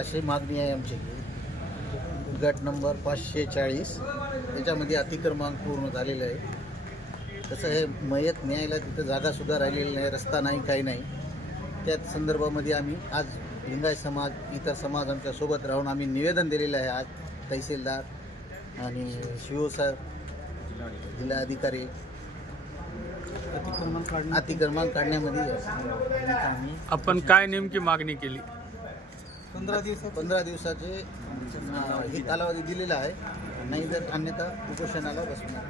अशी मागणी आहे आमची. गट नंबर 540 याच्यामध्ये अतिक्रमण पूर्ण झालेलं आहे. तसं हे मयत न्यायला तिथं जागासुद्धा राहिलेली नाही, रस्ता नाही, काही नाही. त्याच संदर्भामध्ये आम्ही आज लिंगायत समाज, इतर समाज आमच्या सोबत राहून आम्ही निवेदन दिलेलं आहे. आज तहसीलदार आणि शिओ सर, जिल्हा अधिकारी अतिक्रमण काढण्यामध्ये आपण काय नेमकी मागणी केली? 15 दिवसाचे ही कालावधी दिलेला आहे. नाही तर अन्यथा उपोषणाला बसणार.